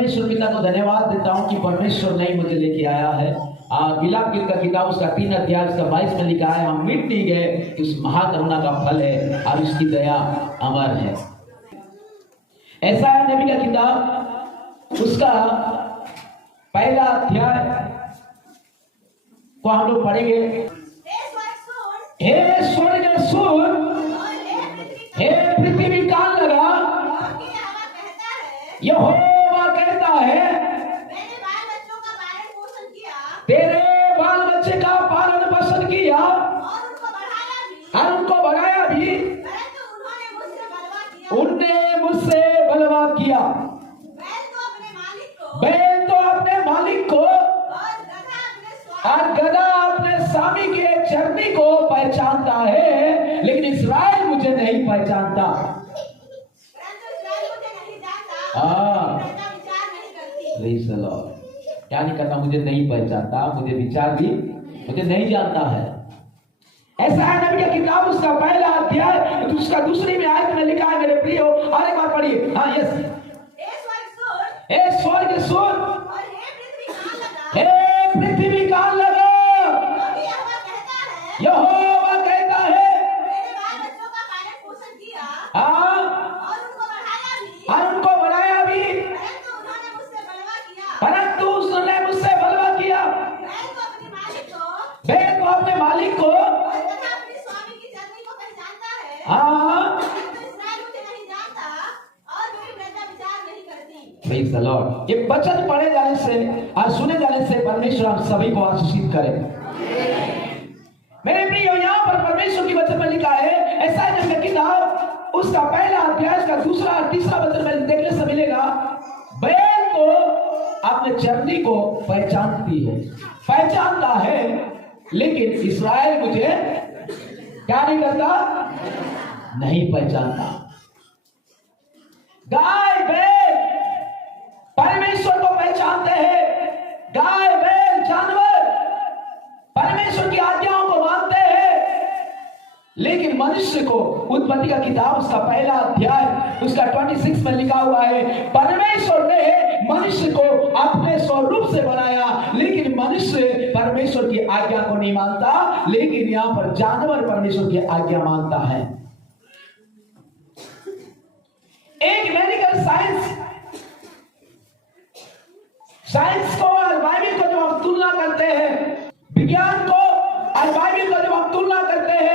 परमेश्वर पिता को धन्यवाद देता हूँ कि परमेश्वर नहीं मुझे लेके आया है। विलाप गीत का किताब उसका 3 अध्याय उसका 22 में लिखा है, हम मिट नहीं गए कि उस महाकरुणा का फल है और उसकी दया अमर है। ऐसा है नबी का किताब उसका पहला अध्याय को हम लोग पढ़ेंगे। हे स्वर्ग सुन, हे पृथ्वी कान लगा, यहोवा कहता है तेरे बाल बच्चे का पालन पोषण किया और उनको बढ़ाया भी, उनने मुझसे बलवा किया। बैल तो अपने मालिक को और गधा अपने स्वामी के चरनी को पहचानता है, लेकिन इस्राएल मुझे नहीं पहचानता। क्या नहीं करता, मुझे नहीं पहचानता, मुझे विचार भी मुझे नहीं जानता है। ऐसा है नबी का किताब उसका पहला अध्याय उसका दूसरी में आयत में लिखा है मेरे प्रियो, और एक बार पढ़िए। हाँ यस, हे स्वर्ग सुन, हे पृथ्वी कान लगा, यहोवा कहता है हाँ, और उनको बढ़ाया भी, परंतु उसने मुझसे बलवा किया। बैल को अपने मालिक को हाँ, ये वचन पढ़े जाने से और सुने जाने से परमेश्वर हम सभी को आशीषित करे। मेरे प्रियो, यहाँ पर परमेश्वर की वचन में लिखा है, ऐसा है जब किताब उसका पहला अध्याय का दूसरा और तीसरा वचन में देखने से मिलेगा, बैल तो अपने चरनी को पहचानता है, लेकिन इस्राएल मुझे क्या नहीं करता, नहीं पहचानता। गाय बैल परमेश्वर को पहचानते हैं, गाय बैल जानवर परमेश्वर की आज्ञाओं को मानते हैं, लेकिन मनुष्य को उत्पत्ति का किताब उसका पहला अध्याय उसका 26 में लिखा हुआ है, परमेश्वर ने मनुष्य को अपने स्वरूप से बनाया, लेकिन मनुष्य परमेश्वर की आज्ञा को नहीं मानता, लेकिन यहाँ पर जानवर परमेश्वर की आज्ञा मानता है। एक मेडिकल साइंस को और बाइबल को जब हम तुलना करते हैं, विज्ञान को और बाइबल को जब हम तुलना करते हैं,